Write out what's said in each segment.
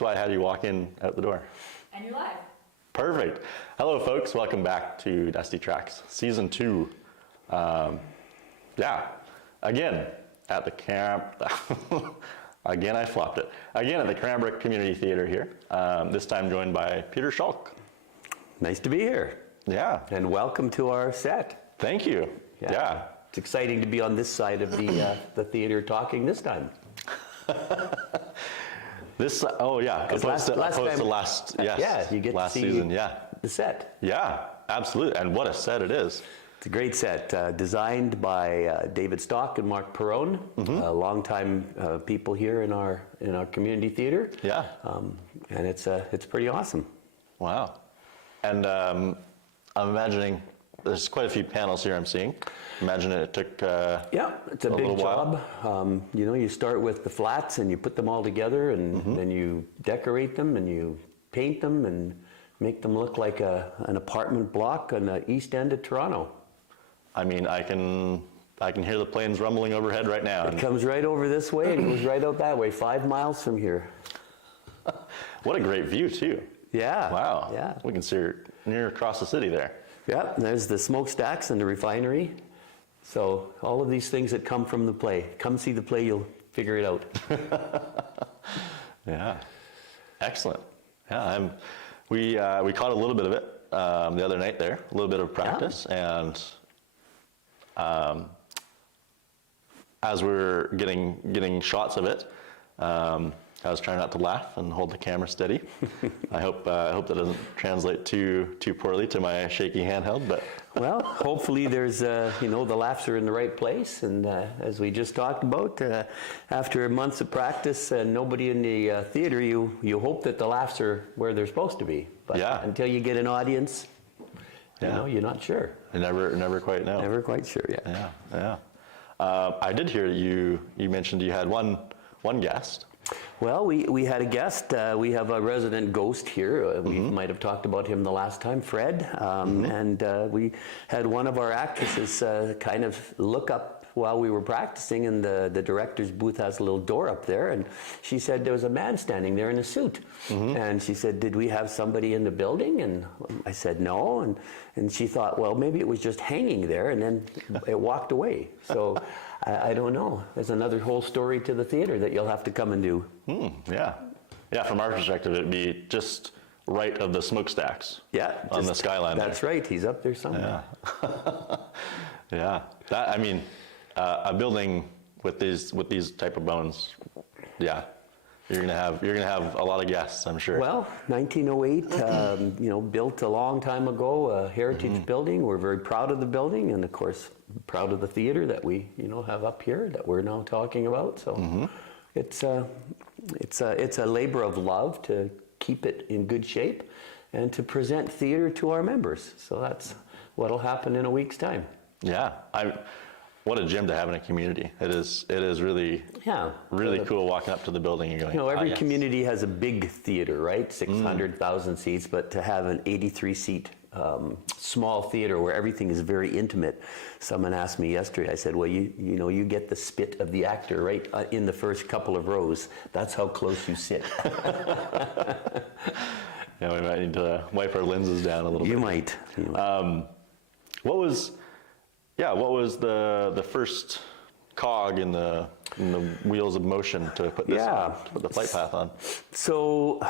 That's why I had you walk in out the door. And you're live. Perfect. Hello, folks. Welcome back to Dusty Tracks, Season 2. Again, at the camp. Again, I flopped it. Again, at the Cranbrook Community Theatre here. This time joined by Peter Schalk. Nice to be here. Yeah. And welcome to our set. Thank you. Yeah. It's exciting to be on this side of the theater talking this time. Opposed to last season, the set. Yeah, absolutely, and what a set it is. It's a great set, designed by David Stock and Mark Perrone, longtime people here in our community theater. Yeah, and it's pretty awesome. Wow, and I'm imagining there's quite a few panels here I'm seeing. Imagine it took it's a big job. You start with the flats and you put them all together, and then you decorate them and you paint them and make them look like an apartment block on the east end of Toronto. I mean, I can hear the planes rumbling overhead right now. It comes right over this way and goes right out that way, 5 miles from here. What a great view too. Yeah. Wow. Yeah. We can see near across the city there. Yeah, and there's the smokestacks and the refinery. So all of these things that come from the play. Come see the play, you'll figure it out. Yeah, excellent. Yeah, we caught a little bit of it the other night there, a little bit of practice, and as we were getting shots of it, I was trying not to laugh and hold the camera steady. I hope that doesn't translate too poorly to my shaky handheld, but. Well, hopefully there's, the laughs are in the right place, and as we just talked about, after months of practice and nobody in the theater, you hope that the laughs are where they're supposed to be. But until you get an audience, you're not sure. You never quite know. Never quite sure yet. Yeah. I did hear you mentioned you had one guest. Well, we had a guest. We have a resident ghost here. We might have talked about him the last time, Fred. And we had one of our actresses kind of look up while we were practicing, and the director's booth has a little door up there, and she said there was a man standing there in a suit. And she said, did we have somebody in the building? And I said, no. And she thought, well, maybe it was just hanging there, and then it walked away. So I don't know. There's another whole story to the theater that you'll have to come and do. Yeah. From our perspective, it'd be just right of the smokestacks. Yeah. On the skyline That's right. He's up there somewhere. Yeah. Yeah. A building with these type of bones, you're gonna have a lot of guests, I'm sure. Well, 1908, built a long time ago, a heritage building. We're very proud of the building, and of course, proud of the theater that we have up here that we're now talking about. So it's a labor of love to keep it in good shape and to present theater to our members. So that's what'll happen in a week's time. Yeah. What a gem to have in a community. It is really cool walking up to the building and going, every community has a big theater, right? 600,000 seats, but to have an 83-seat small theater where everything is very intimate. Someone asked me yesterday, I said, well, you get the spit of the actor right in the first couple of rows. That's how close you sit. Yeah, we might need to wipe our lenses down a little bit. You might. What was the first cog in the wheels of motion to put this on, to put the flight path on? So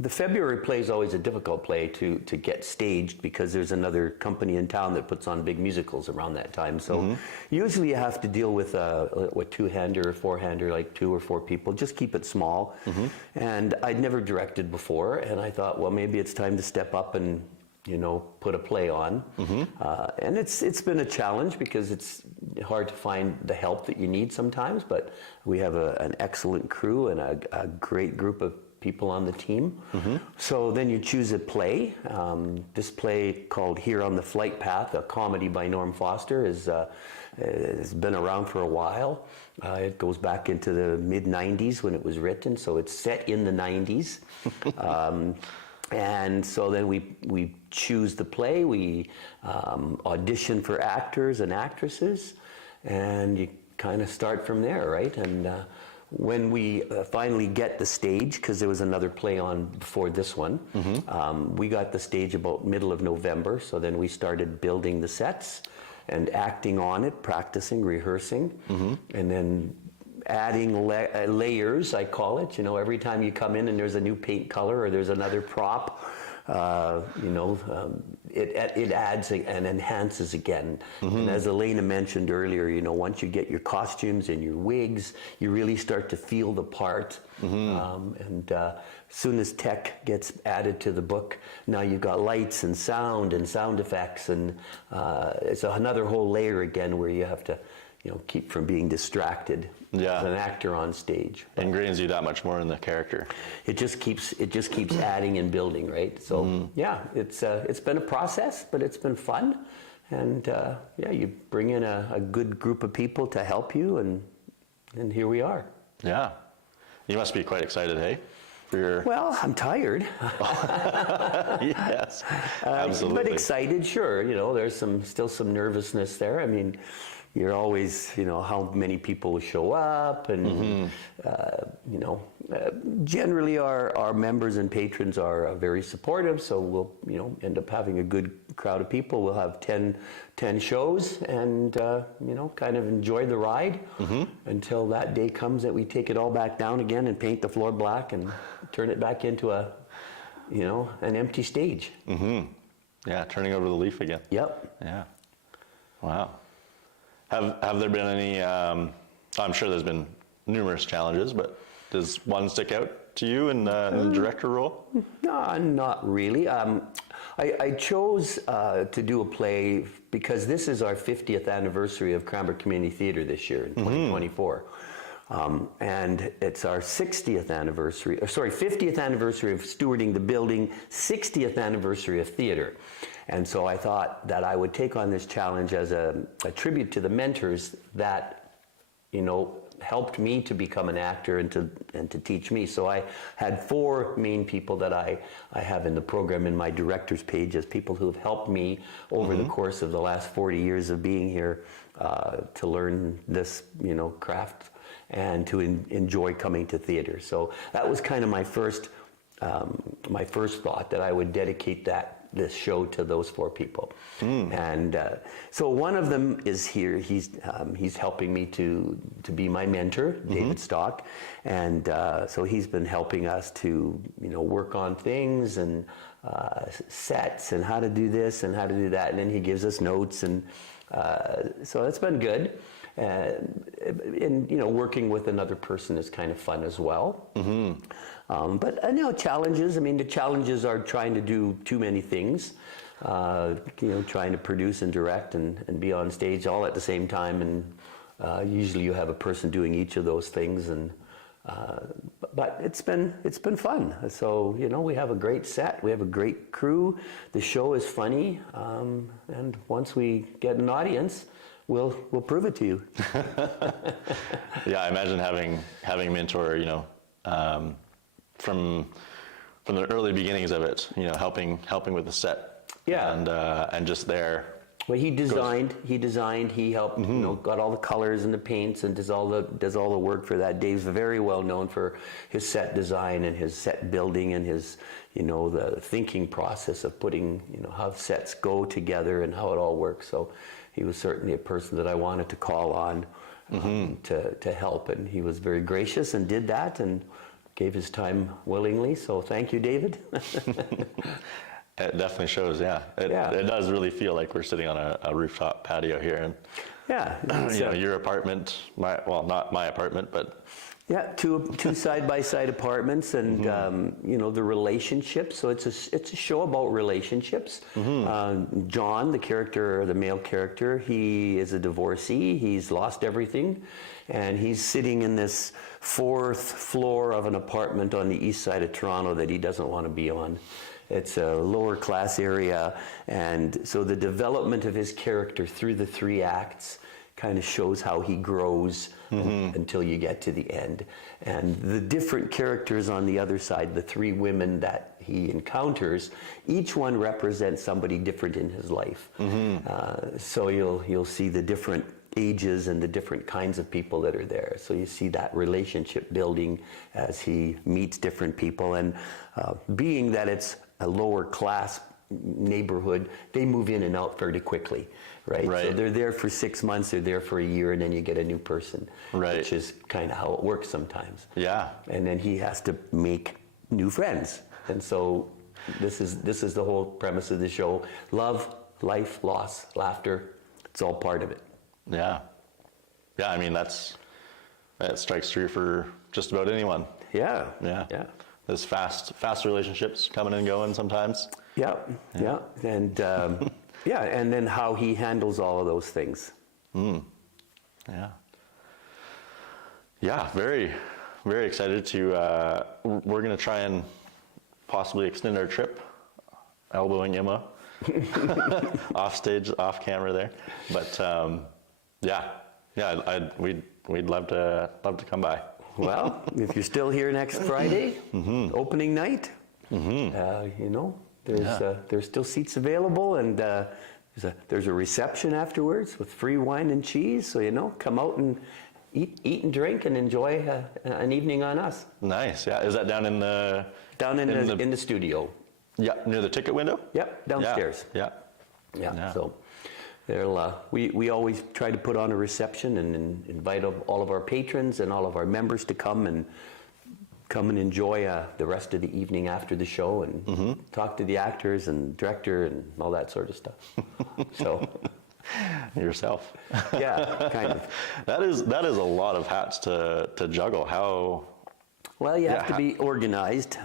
the February play is always a difficult play to get staged because there's another company in town that puts on big musicals around that time. So usually you have to deal with a two-hander or four-hander, like 2 or 4 people. Just keep it small. And I'd never directed before, and I thought, well, maybe it's time to step up and put a play on. And it's been a challenge because it's hard to find the help that you need sometimes, but we have an excellent crew and a great group of people on the team. So then you choose a play. This play called Here on the Flight Path, a comedy by Norm Foster, has been around for a while. It goes back into the mid-90s when it was written, so it's set in the 90s. And so then we choose the play, we audition for actors and actresses, and you kind of start from there, right? And when we finally get the stage, because there was another play on before this one, we got the stage about middle of November, so then we started building the sets and acting on it, practicing, rehearsing, and then adding layers, I call it. You know, every time you come in and there's a new paint color or there's another prop, it adds and enhances again. And as Elena mentioned earlier, you know, once you get your costumes and your wigs, you really start to feel the part. And as soon as tech gets added to the book, now you've got lights and sound effects, and it's another whole layer again where you have to, you know, keep from being distracted as an actor on stage. Ingrains you that much more in the character. It just keeps adding and building, right? So yeah, it's been a process, but it's been fun, and yeah, you bring in a good group of people to help you, and here we are. Yeah, you must be quite excited, hey? For your... Well, I'm tired. Yes, absolutely. But excited, sure. You know, there's still some nervousness there. I mean, you're always, you know, how many people will show up, and you know, generally our members and patrons are very supportive, so we'll, you know, end up having a good crowd of people. We'll have 10 shows, and you know, kind of enjoy the ride until that day comes that we take it all back down again and paint the floor black and turn it back into a, you know, an empty stage. Yeah, turning over the leaf again. Yep. Yeah. Wow. Have there been any, I'm sure there's been numerous challenges, but does one stick out to you in the director role? No, not really. I chose to do a play because this is our 50th anniversary of Cranbrook Community Theatre this year in 2024. And it's our 50th anniversary of stewarding the building, 60th anniversary of theatre. And so I thought that I would take on this challenge as a tribute to the mentors that, you know, helped me to become an actor and to teach me. So I had 4 main people that I have in the program in my director's page as people who have helped me over the course of the last 40 years of being here to learn this, you know, craft and to enjoy coming to theater. So that was kind of my first thought, that I would dedicate this show to those 4 people. And so one of them is here. He's helping me to be my mentor, David Schalk, and so he's been helping us to, you know, work on things and sets and how to do this and how to do that, and then he gives us notes, and so that's been good. And you know, working with another person is kind of fun as well. But you know, challenges. I mean, the challenges are trying to do too many things. You know, trying to produce and direct and be on stage all at the same time. And usually, you have a person doing each of those things. And but it's been fun. So you know, we have a great set. We have a great crew. The show is funny. And once we get an audience, we'll prove it to you. Yeah, I imagine having a mentor, you know, from the early beginnings of it, you know, helping with the set. Yeah. And just there. Well, he designed, he helped, you know, got all the colors and the paints and does all the work for that. Dave's very well known for his set design and his set building and his, you know, the thinking process of putting, you know, how sets go together and how it all works. So he was certainly a person that I wanted to call on to help, and he was very gracious and did that and gave his time willingly. So thank you, David. It definitely shows, yeah. It does really feel like we're sitting on a rooftop patio here, and you know, your apartment, not my apartment, but yeah, two side-by-side apartments, and you know, the relationships. So it's a show about relationships. John, the male character, he is a divorcee. He's lost everything, and he's sitting in this 4th floor of an apartment on the east side of Toronto that he doesn't want to be on. It's a lower class area, and so the development of his character through the 3 acts kind of shows how he grows until you get to the end. And the different characters on the other side, the 3 women that he encounters, each one represents somebody different in his life. So you'll see the different ages and the different kinds of people that are there. So you see that relationship building as he meets different people. And being that it's a lower class neighborhood, they move in and out fairly quickly, right? Right. So they're there for 6 months, they're there for a year, and then you get a new person, Right. which is kind of how it works sometimes. Yeah. And then he has to make new friends. And so this is the whole premise of the show. Love, life, loss, laughter, it's all part of it. Yeah. Yeah, I mean, that strikes true for just about anyone. Yeah. Yeah. Yeah. There's fast relationships coming and going sometimes. Yeah. Yeah. And yeah, and then how he handles all of those things. Yeah. Yeah, very, very excited to, we're going to try and possibly extend our trip, elbowing Emma off stage, off camera there. But we'd love to come by. Well, if you're still here next Friday, opening night, there's still seats available, and there's a reception afterwards with free wine and cheese. So come out and eat and drink and enjoy an evening on us. Nice. Yeah. Is that down in the in the studio? Yeah, near the ticket window. Yep, downstairs. Yeah. Yeah. So we always try to put on a reception and invite all of our patrons and all of our members to come and enjoy the rest of the evening after the show and talk to the actors and director and all that sort of stuff. So yourself. Yeah, kind of. That is a lot of hats to juggle. How? Well, you have to be organized.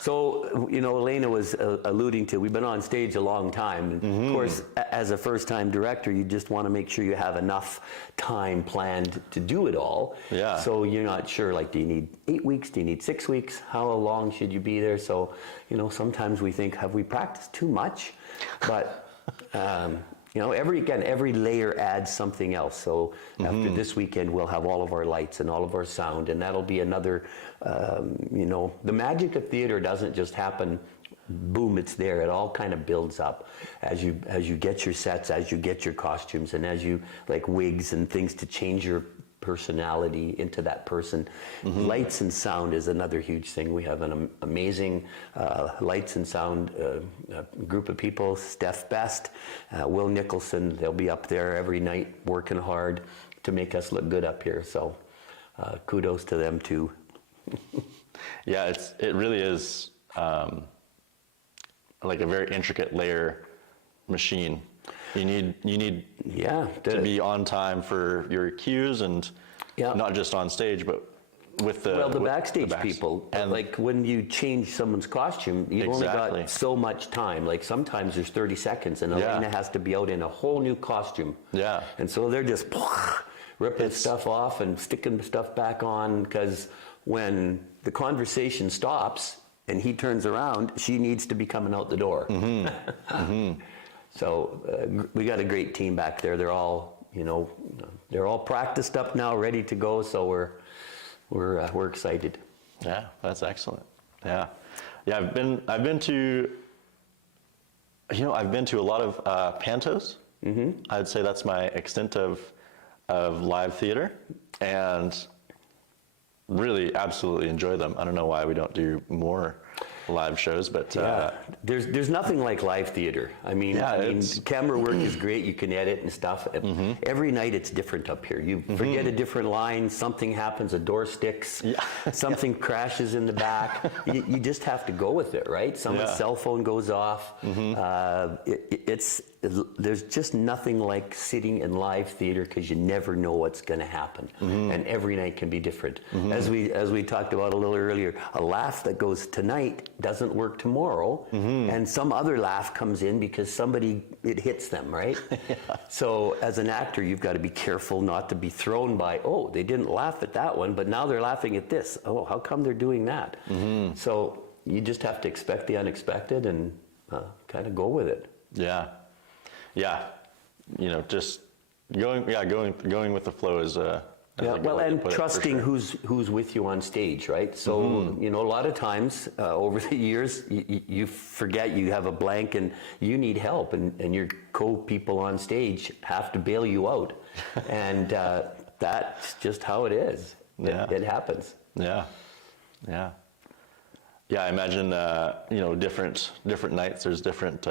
So, Elena was alluding to, we've been on stage a long time. And of course, as a first-time director, you just want to make sure you have enough time planned to do it all. Yeah. So you're not sure, do you need 8 weeks? Do you need 6 weeks? How long should you be there? So, sometimes we think, have we practiced too much? But, every layer adds something else. So after this weekend, we'll have all of our lights and all of our sound, and that'll be another, the magic of theater doesn't just happen, boom, it's there. It all kind of builds up as you get your sets, as you get your costumes, and as you, wigs and things to change your personality into that person. Lights and sound is another huge thing. We have an amazing lights and sound group of people. Steph Best, Will Nicholson, they'll be up there every night working hard to make us look good up here. So kudos to them too. Yeah, it really is a very intricate layer machine. You need to be on time for your cues and not just on stage, but with the backstage people. And when you change someone's costume, you've only got so much time. Sometimes there's 30 seconds, and Elena has to be out in a whole new costume. Yeah. And so they're just ripping stuff off and sticking stuff back on, because when the conversation stops and he turns around, she needs to be coming out the door. So we got a great team back there. They're all, they're all practiced up now, ready to go. So we're excited. Yeah, that's excellent. Yeah, I've been to a lot of pantos. I'd say that's my extent of live theater, and really absolutely enjoy them. I don't know why we don't do more live shows, but there's nothing like live theater. I mean, camera work is great. You can edit and stuff. Every night it's different up here. You forget a different line, something happens, a door sticks, something crashes in the back. You just have to go with it, right? Someone's cell phone goes off. There's just nothing like sitting in live theater, because you never know what's going to happen, and every night can be different. As we talked about a little earlier, a laugh that goes tonight doesn't work tomorrow, and some other laugh comes in because it hits them, right? So as an actor, you've got to be careful not to be thrown by, oh, they didn't laugh at that one, but now they're laughing at this. Oh, how come they're doing that? So you just have to expect the unexpected and kind of go with it. Yeah. Just going with the flow is as Yeah, a good well, way to and put it, for trusting sure. who's with you on stage, right? So, you know, a lot of times over the years, you forget you have a blank and you need help, and your co-people on stage have to bail you out. And that's just how it is. Yeah. It happens. Yeah, yeah, yeah. I imagine you know, different nights. There's different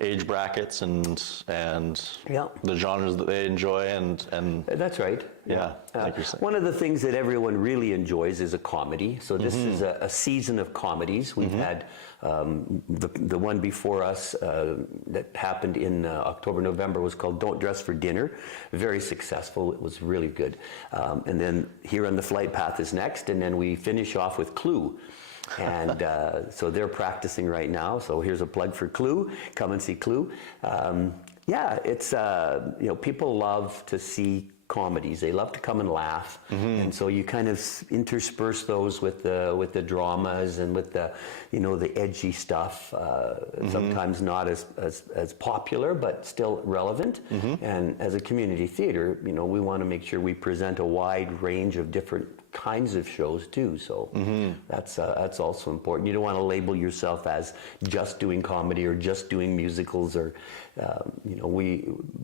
age brackets and Yeah. the genres that they enjoy and That's right. yeah, like you're saying. One of the things that everyone really enjoys is a comedy. So this is a season of comedies. We've had the one before us that happened in October, November was called Don't Dress for Dinner. Very successful. It was really good. And then Here on the Flight Path is next. And then we finish off with Clue. And so they're practicing right now. So here's a plug for Clue. Come and see Clue. Yeah, it's, you know, people love to see comedies. They love to come and laugh. And so you kind of intersperse those with the dramas and with the, you know, the edgy stuff. Sometimes not as popular, but still relevant. And as a community theater, you know, we want to make sure we present a wide range of different kinds of shows too, so that's also important. You don't want to label yourself as just doing comedy or just doing musicals, or you know,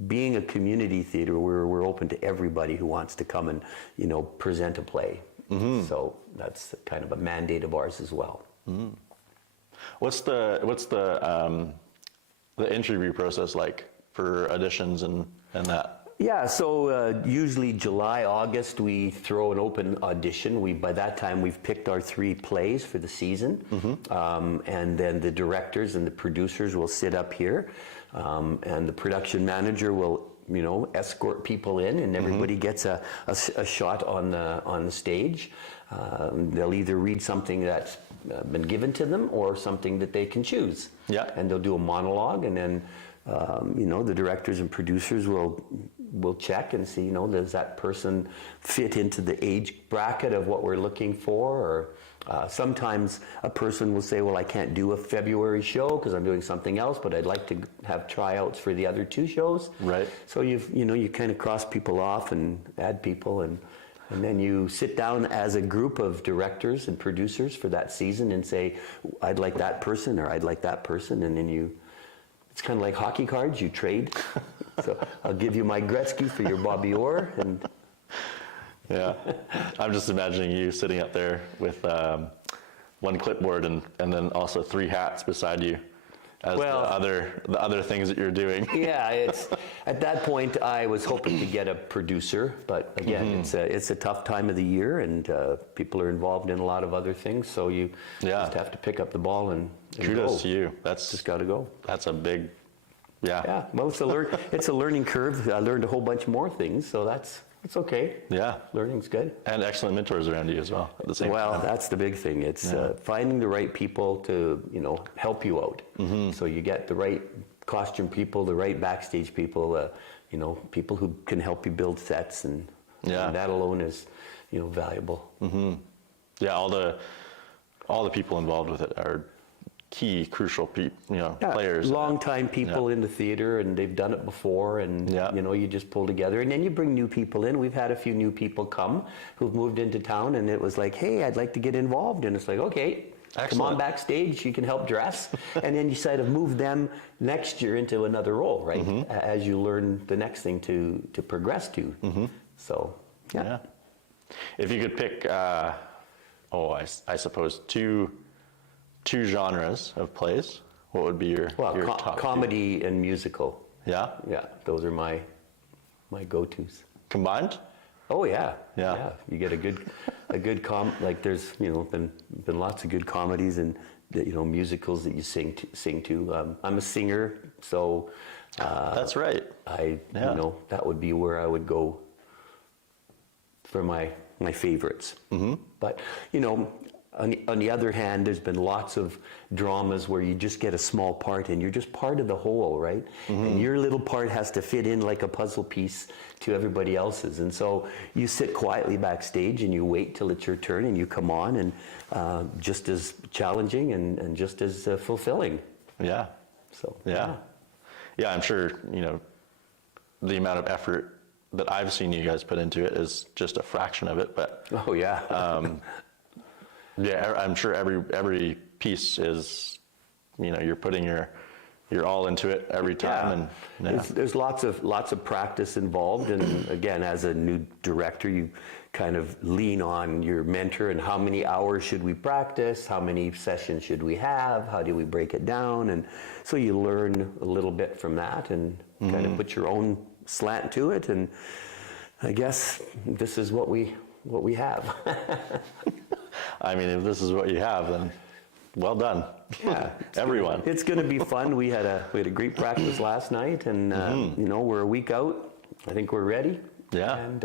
being a community theater, we're open to everybody who wants to come and, you know, present a play. So that's kind of a mandate of ours as well. What's the interview process like for auditions and that? Yeah, so usually July, August, we throw an open audition. By that time, we've picked our 3 plays for the season. And then the directors and the producers will sit up here. And the production manager will, you know, escort people in, and everybody gets a shot on the stage. They'll either read something that's been given to them or something that they can choose. Yeah. And they'll do a monologue, and then you know, the directors and producers will check and see, you know, does that person fit into the age bracket of what we're looking for? Or sometimes a person will say, well, I can't do a February show because I'm doing something else, but I'd like to have tryouts for the other 2 shows. Right. So you know, you kind of cross people off and add people, and then you sit down as a group of directors and producers for that season and say, I'd like that person, or I'd like that person, and then it's kind of like hockey cards, you trade. So I'll give you my Gretzky for your Bobby Orr. And yeah, I'm just imagining you sitting up there with one clipboard and then also 3 hats beside you as the other things that you're doing. Yeah, it's at that point I was hoping to get a producer, but again, it's a tough time of the year, and people are involved in a lot of other things, so you just have to pick up the ball and kudos go. to you. That's Just got to go. That's a big, yeah. Yeah, well, it's a learning curve. I learned a whole bunch more things, so it's okay. Yeah. Learning's good. And excellent mentors around you as well at the same time. That's the big thing. It's finding the right people to, you know, help you out. So you get the right costume people, the right backstage people, you know, people who can help you build sets, and that alone is, you know, valuable. Yeah, all the people involved with it are key, crucial players. Long-time people in the theater, and they've done it before, and you know, you just pull together, and then you bring new people in. We've had a few new people come who've moved into town, and it was like, hey, I'd like to get involved, and it's like, okay, come on backstage, you can help dress, and then you sort of move them next year into another role, right? As you learn the next thing to progress to. So yeah. If you could pick, I suppose two genres of plays, what would be your top comedy and musical. Yeah? Yeah, those are my go-tos. Combined? Oh yeah. Yeah. You get a good like there's, you know, been lots of good comedies and, you know, musicals that you sing to. I'm a singer, so that's right. you know, that would be where I would go for my favorites. But, you know, on the other hand, there's been lots of dramas where you just get a small part and you're just part of the whole, right? And your little part has to fit in like a puzzle piece to everybody else's. And so you sit quietly backstage and you wait till it's your turn, and you come on, and just as challenging and just as fulfilling. Yeah. So yeah, I'm sure, you know, the amount of effort that I've seen you guys put into it is just a fraction of it. But Oh yeah. yeah, I'm sure every piece is, you're putting your all into it every time, and There's lots of practice involved, and again, as a new director, you kind of lean on your mentor and how many hours should we practice, how many sessions should we have, how do we break it down, and so you learn a little bit from that and kind of put your own slant to it, and I guess this is what we have. I mean, if this is what you have, then well done. Yeah, everyone. It's going to be fun. We had a great practice last night, and we're a week out. I think we're ready. Yeah. And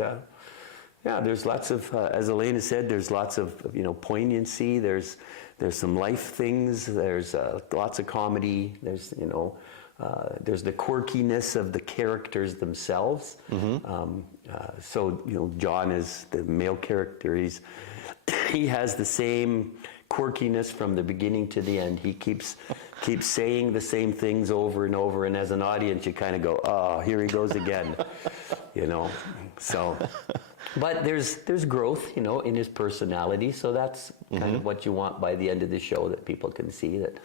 yeah, there's lots of, as Elena said, there's lots of poignancy. There's some life things. There's lots of comedy. There's the quirkiness of the characters themselves. So John is the male character. He has the same quirkiness from the beginning to the end. He keeps saying the same things over and over, and as an audience you kind of go, oh, here he goes again. So but there's growth in his personality, so that's kind of what you want by the end of the show, that people can see that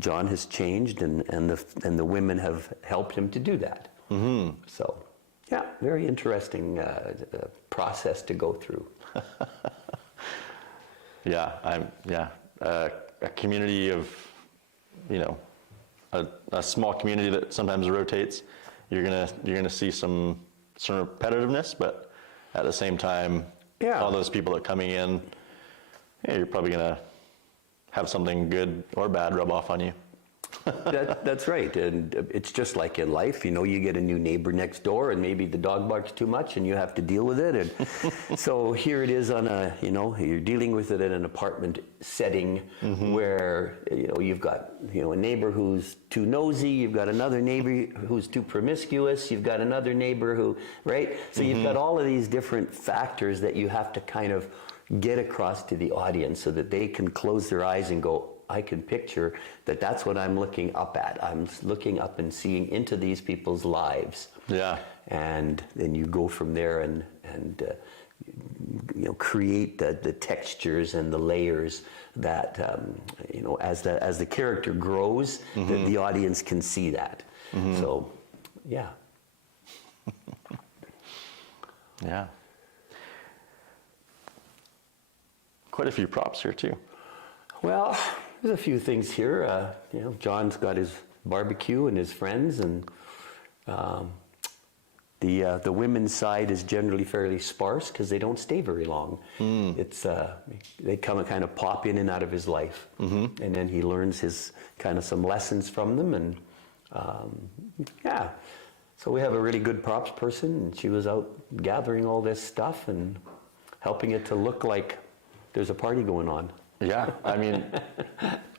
John has changed, and the women have helped him to do that. So yeah, very interesting process to go through. A community of, a small community that sometimes rotates. You're gonna see some repetitiveness, but at the same time, all those people that are coming in, you're probably gonna have something good or bad rub off on you. That's right, and it's just like in life. You get a new neighbor next door, and maybe the dog barks too much, and you have to deal with it. And so here it is on you're dealing with it in an apartment setting where you've got a neighbor who's too nosy, you've got another neighbor who's too promiscuous, you've got another neighbor who, right? So you've got all of these different factors that you have to kind of get across to the audience so that they can close their eyes and go, I can picture that's what I'm looking up at. I'm looking up and seeing into these people's lives. Yeah. And then you go from there and create the textures and the layers that as the character grows, that the audience can see that. So, yeah. Yeah. Quite a few props here too. Well, there's a few things here. John's got his barbecue and his friends, and the women's side is generally fairly sparse because they don't stay very long. It's they kind of pop in and out of his life, and then he learns his kind of some lessons from them, and so we have a really good props person, and she was out gathering all this stuff and helping it to look like there's a party going on. Yeah, I mean,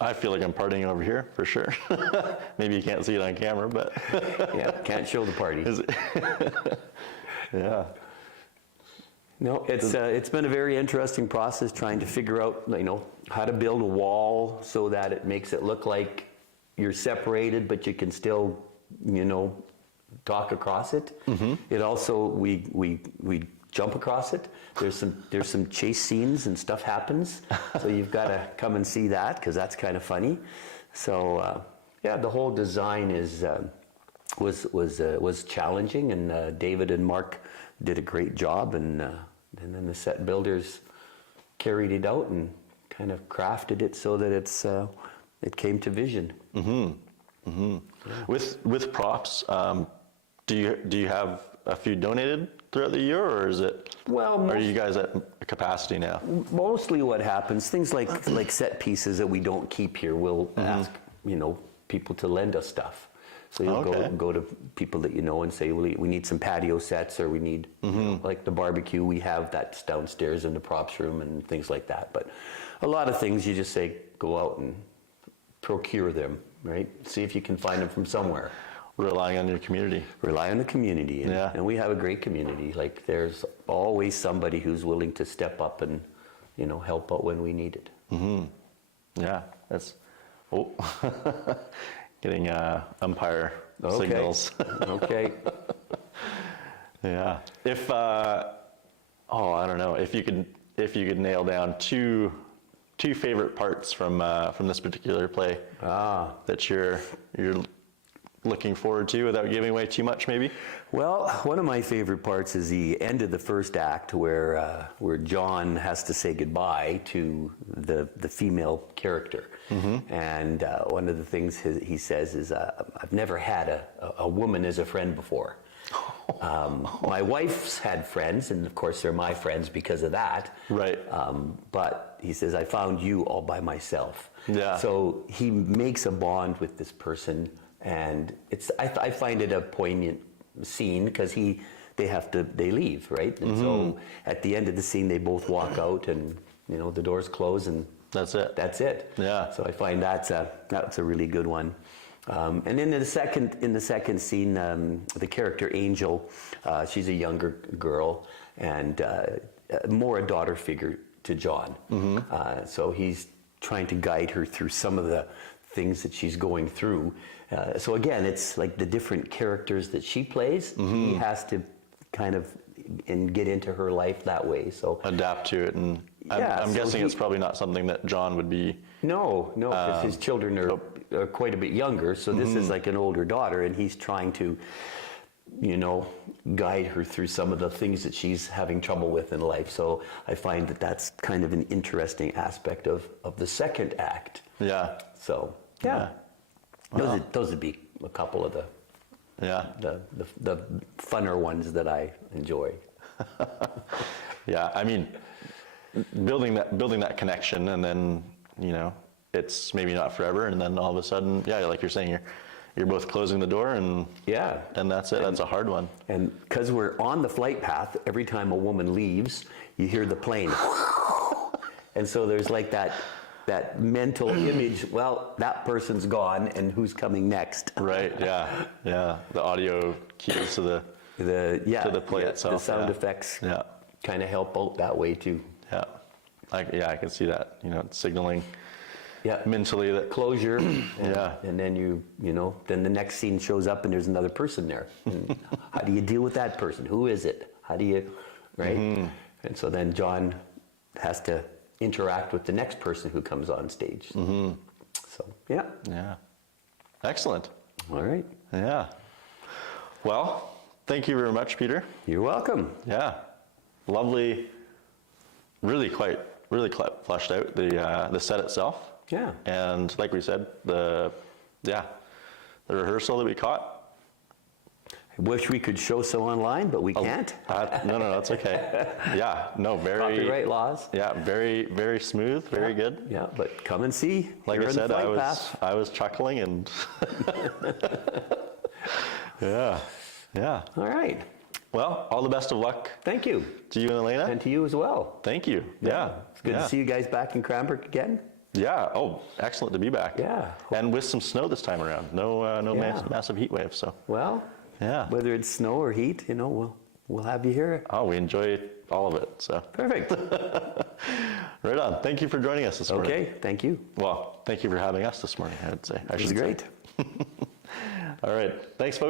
I feel like I'm partying over here for sure. Maybe you can't see it on camera, but yeah, can't show the party. Yeah. No, it's been a very interesting process trying to figure out how to build a wall so that it makes it look like you're separated, but you can still talk across it. It also we jump across it. There's some chase scenes and stuff happens, so you've got to come and see that because that's kind of funny. So the whole design was challenging, and David and Mark did a great job, and then the set builders carried it out and kind of crafted it so that it came to vision. With props, do you have a few donated throughout the year, or is it? Well, are you guys at capacity now? Mostly, what happens, things like set pieces that we don't keep here, we'll ask people to lend us stuff. So you'll go to people that and say, well, we need some patio sets, or we need like the barbecue. We have that's downstairs in the props room and things like that. But a lot of things you just say go out and procure them, right? See if you can find them from somewhere. Relying on your community. Rely on the community, and we have a great community. Like there's always somebody who's willing to step up and help out when we need it. Yeah, that's getting umpire signals. Okay. Yeah. If I don't know, if you could nail down two favorite parts from this particular play that you're looking forward to without giving away too much, maybe. Well, one of my favorite parts is the end of the first act, where John has to say goodbye to the female character, and one of the things he says is, "I've never had a woman as a friend before. My wife's had friends, and of course they're my friends because of that. Right. But he says, I found you all by myself." Yeah. So he makes a bond with this person, and I find it a poignant scene because they leave, right? And so at the end of the scene, they both walk out, and the doors close, and That's it. that's it. Yeah. So I find that's a really good one. And then in the second scene, the character Angel, she's a younger girl and more a daughter figure to John. So he's trying to guide her through some of the things that she's going through. So again, it's like the different characters that she plays. He has to kind of get into her life that way. So Adapt to it, and I'm guessing it's probably not something that John would be. No, because his children are quite a bit younger. So this is like an older daughter, and he's trying to, guide her through some of the things that she's having trouble with in life. So I find that that's kind of an interesting aspect of the second act. Yeah. So Yeah. those would be a couple of the funner ones that I enjoy. Yeah. I mean, building that connection, and then it's maybe not forever, and then all of a sudden, yeah, like you're saying, you're both closing the door, and that's it. That's a hard one. And because we're on the flight path, every time a woman leaves, you hear the plane, and so there's like that mental image. Well, that person's gone, and who's coming next? Right. Yeah. Yeah. The audio cues to the play itself. The sound effects. Yeah. Kind of help out that way too. Yeah. I can see that. It's signaling. Yeah. Mentally that closure. Yeah. And then then the next scene shows up and there's another person there. And how do you deal with that person? Who is it? How do you, right? And so then John has to interact with the next person who comes on stage. So, yeah. Yeah. Excellent. All right. Yeah. Well, thank you very much, Peter. You're welcome. Yeah. Lovely. Really fleshed out the set itself. Yeah. And like we said, the rehearsal that we caught. I wish we could show some online, but we can't. No, that's okay. Yeah, no, very copyright laws. Yeah, very, very smooth, very good. Yeah, but come and see. Like I said, I was chuckling and yeah. All right. Well, all the best of luck. Thank you. To you and Elena. And to you as well. Thank you. Yeah. It's good to see you guys back in Cranbrook again. Yeah. Oh, excellent to be back. Yeah. And with some snow this time around. No massive heat waves. So. Well. Yeah. Whether it's snow or heat, we'll have you here. Oh, we enjoy all of it. So. Perfect. Right on. Thank you for joining us this morning. Okay. Thank you. Well, thank you for having us this morning, I would say. It was great. All right. Thanks, folks.